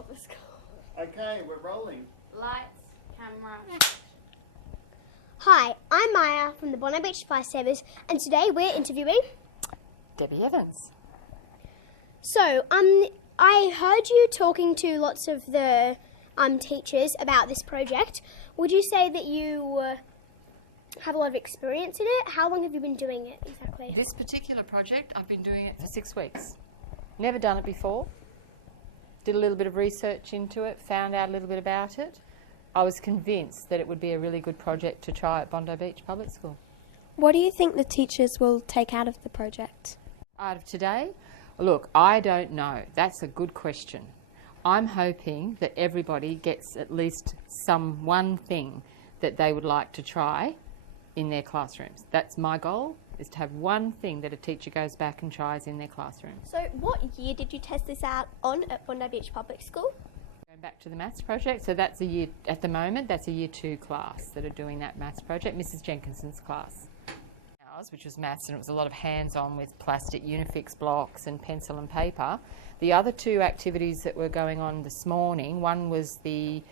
Public School. Okay, we're rolling. Lights, camera. Hi, I'm Maya from the Bondi Beach Splice Savers, and today we're interviewing Debbie Evans. So, I heard you talking to lots of the teachers about this project. Would you say that you have a lot of experience in it? How long have you been doing it exactly? This particular project, I've been doing it for 6 weeks. Never done it before. Did a little bit of research into it, found out a little bit about it. I was convinced that it would be a really good project to try at Bondi Beach Public School. What do you think the teachers will take out of the project? Out of today? Look, I don't know. That's a good question. I'm hoping that everybody gets at least one thing that they would like to try in their classrooms. That's my goal, is to have one thing that a teacher goes back and tries in their classroom. So what year did you test this out on at Bondi Beach Public School? Going back to the maths project, so that's at the moment, that's a year 2 class that are doing that maths project, Mrs. Jenkinson's class. Ours, which was maths, and it was a lot of hands-on with plastic Unifix blocks and pencil and paper. The other 2 activities that were going on this morning, one was the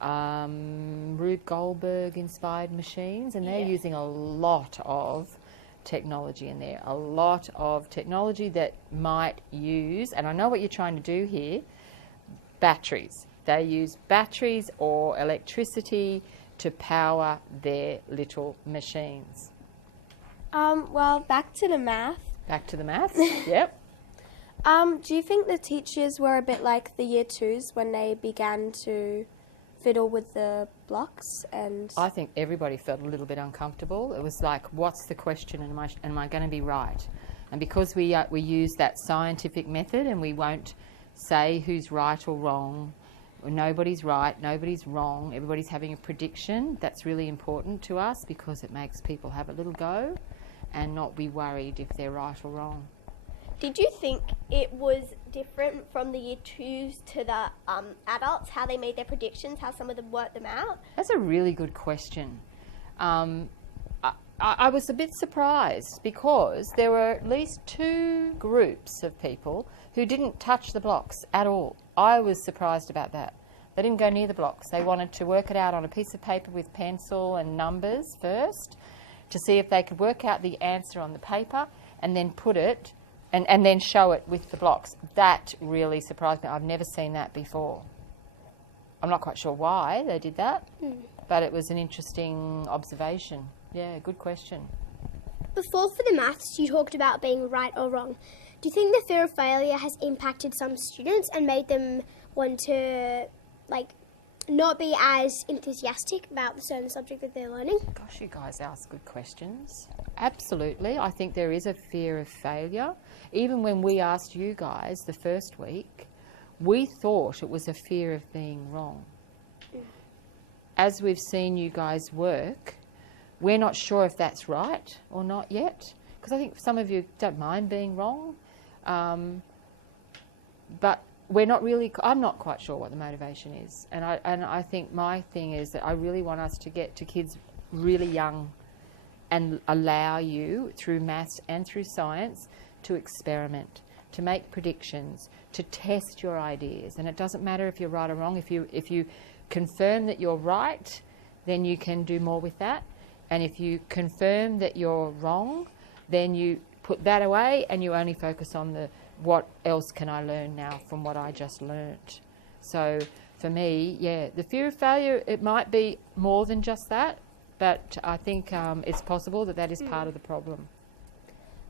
Rube Goldberg inspired machines, and they're using a lot of technology in there, a lot of technology that might use, and I know what you're trying to do here, batteries. They use batteries or electricity to power their little machines. Well, back to the math. Back to the maths, yep. Do you think the teachers were a bit like the year 2s when they began to fiddle with the blocks? And I think everybody felt a little bit uncomfortable. It was like, what's the question, and am I going to be right? And because we use that scientific method, and we won't say who's right or wrong, nobody's right, nobody's wrong, everybody's having a prediction. That's really important to us because it makes people have a little go and not be worried if they're right or wrong. Did you think it was different from the year 2s to the adults, how they made their predictions, how some of them worked them out? That's a really good question. I was a bit surprised because there were at least 2 groups of people who didn't touch the blocks at all. I was surprised about that. They didn't go near the blocks. They wanted to work it out on a piece of paper with pencil and numbers first to see if they could work out the answer on the paper and then put it and then show it with the blocks. That really surprised me. I've never seen that before. I'm not quite sure why they did that, but it was an interesting observation. Yeah, good question. Before, for the maths, you talked about being right or wrong. Do you think the fear of failure has impacted some students and made them want to, not be as enthusiastic about the certain subject that they're learning? Gosh, you guys ask good questions. Absolutely. I think there is a fear of failure. Even when we asked you guys the first week, we thought it was a fear of being wrong. As we've seen you guys work, we're not sure if that's right or not yet, because I think some of you don't mind being wrong, but I'm not quite sure what the motivation is, and I think my thing is that I really want us to get to kids really young and allow you, through maths and through science, to experiment, to make predictions, to test your ideas. And it doesn't matter if you're right or wrong. If you confirm that you're right, then you can do more with that. And if you confirm that you're wrong, then you put that away and you only focus on what else can I learn now from what I just learnt. So for me, yeah, the fear of failure, it might be more than just that, but I think it's possible that is part of the problem.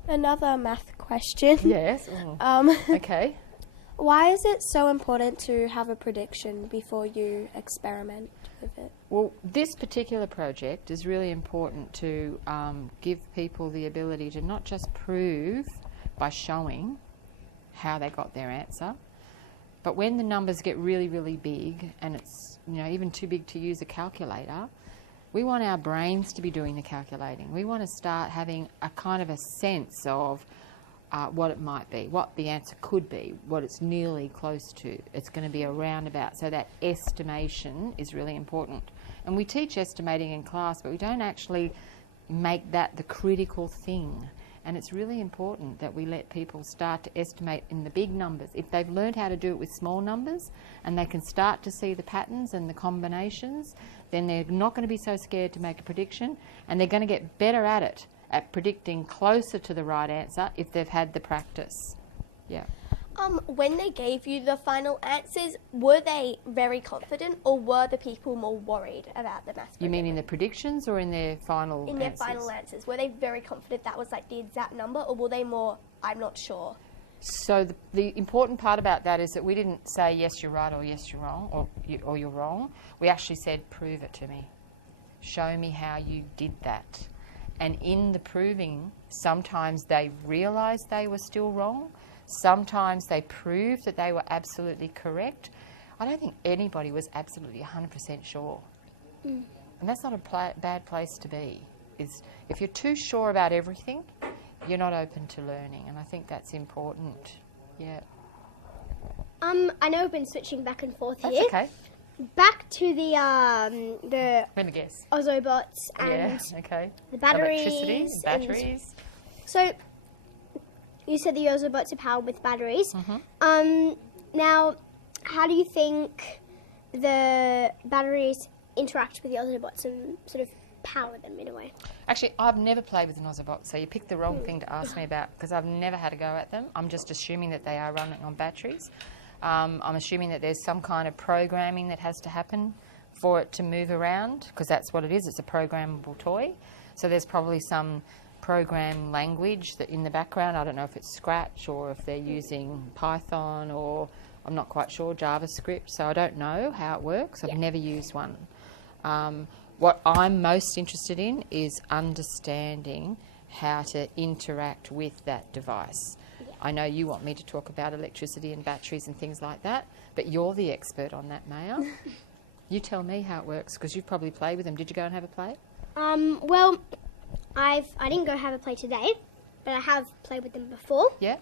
Another math question. Yes. Oh. Okay. Why is it so important to have a prediction before you experiment with it? Well, this particular project is really important to give people the ability to not just prove by showing how they got their answer, but when the numbers get really, really big, and it's even too big to use a calculator, we want our brains to be doing the calculating. We want to start having a kind of a sense of what it might be, what the answer could be, what it's nearly close to. It's going to be a roundabout. So that estimation is really important. And we teach estimating in class, but we don't actually make that the critical thing. And it's really important that we let people start to estimate in the big numbers. If they've learned how to do it with small numbers and they can start to see the patterns and the combinations, then they're not going to be so scared to make a prediction, and they're going to get better at it, at predicting closer to the right answer if they've had the practice. Yeah. When they gave you the final answers, were they very confident, or were the people more worried about the maths? You mean in the predictions or in their final answers? In their final answers, were they very confident that was like the exact number, or were they more, I'm not sure? So the important part about that is that we didn't say yes you're right or yes you're wrong or you're wrong. We actually said prove it to me. Show me how you did that. And in the proving, sometimes they realised they were still wrong. Sometimes they proved that they were absolutely correct. I don't think anybody was absolutely 100% sure. And that's not a bad place to be. Is if you're too sure about everything, you're not open to learning, and I think that's important. Yeah. I know we've been switching back and forth That's here. okay. Back to the I'm going to guess. Ozobots and Yeah, okay. the batteries. Electricity, batteries. So you said the Ozobots are powered with batteries. Mm-hmm. Now, how do you think the batteries interact with the Ozobots and sort of power them in a way? Actually, I've never played with an Ozobot, so you picked the wrong thing to ask me about, because I've never had a go at them. I'm just assuming that they are running on batteries. I'm assuming that there's some kind of programming that has to happen for it to move around, because that's what it is. It's a programmable toy. So there's probably some program language that in the background. I don't know if it's Scratch or if they're using Python, or I'm not quite sure, JavaScript. So I don't know how it works. I've never used one. What I'm most interested in is understanding how to interact with that device. I know you want me to talk about electricity and batteries and things like that, but you're the expert on that, Maya. You tell me how it works, because you've probably played with them. Did you go and have a play? Well, I didn't go have a play today, but I have played with them before. Yeah?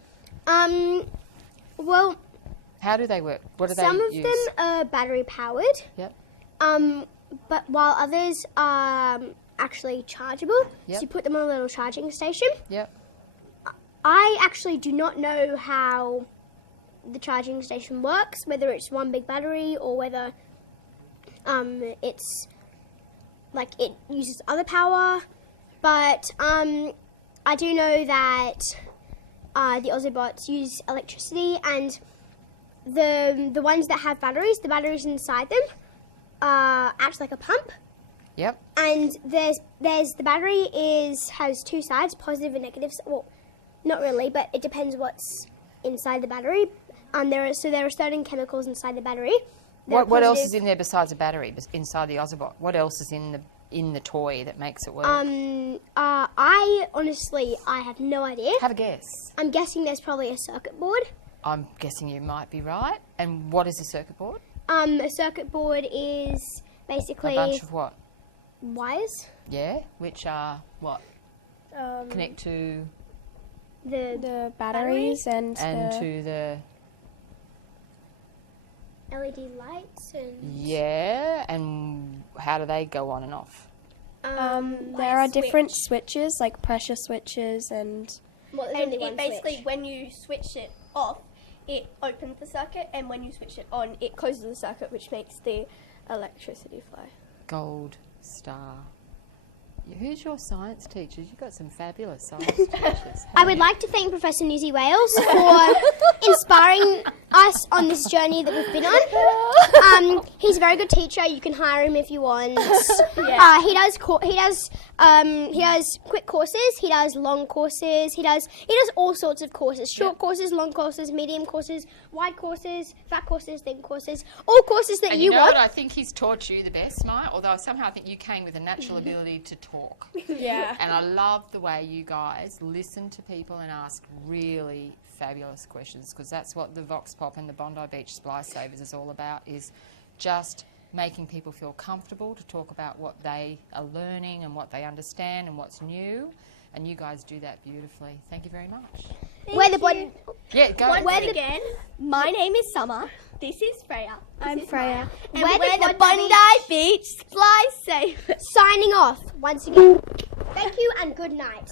Well, How do they work? What do they some of use? them are battery powered. Yep. But while others are actually chargeable, Yep. so you put them on a little charging station. Yep. I actually do not know how the charging station works, whether it's one big battery or whether it's like it uses other power. But I do know that the Ozobots use electricity, and the ones that have batteries, the batteries inside them acts like a pump. Yep. And there's the battery has two sides, positive and negative. Well, not really, but it depends what's inside the battery. There are certain chemicals inside the battery. What else is in there besides a battery inside the Ozobot? What else is in the toy that makes it work? I honestly have no idea. Have a guess. I'm guessing there's probably a circuit board. I'm guessing you might be right. And what is a circuit board? A circuit board is basically A bunch of what? wires. Yeah, which are what? Connect to The batteries and the... to the LED lights and yeah, and how do they go on and off? there are different switches, like pressure switches and... well, there's And only one it basically, switch. when you switch it off, it opens the circuit, and when you switch it on, it closes the circuit, which makes the electricity flow. Gold star. Who's your science teachers? You've got some fabulous science teachers. I would like to thank Professor Newsy Wales for inspiring us on this journey that we've been on. He's a very good teacher. You can hire him if you want. He does quick courses. He does long courses. He does all sorts of courses: short courses, long courses, medium courses, wide courses, fat courses, thin courses, all courses that And you know want. what? I think he's taught you the best, Maya, although somehow I think you came with a natural ability to talk. Yeah. And I love the way you guys listen to people and ask really fabulous questions, because that's what the Vox Pop and the Bondi Beach Splice Savers is all about, is just making people feel comfortable to talk about what they are learning and what they understand and what's new. And you guys do that beautifully. Thank you very much. Where the body. Yeah, go. Once again, my name is Summer. This is Freya. I'm Freya. And We're we're the the Bondi Beach Splice Savers. Signing off once again. Thank you and good night.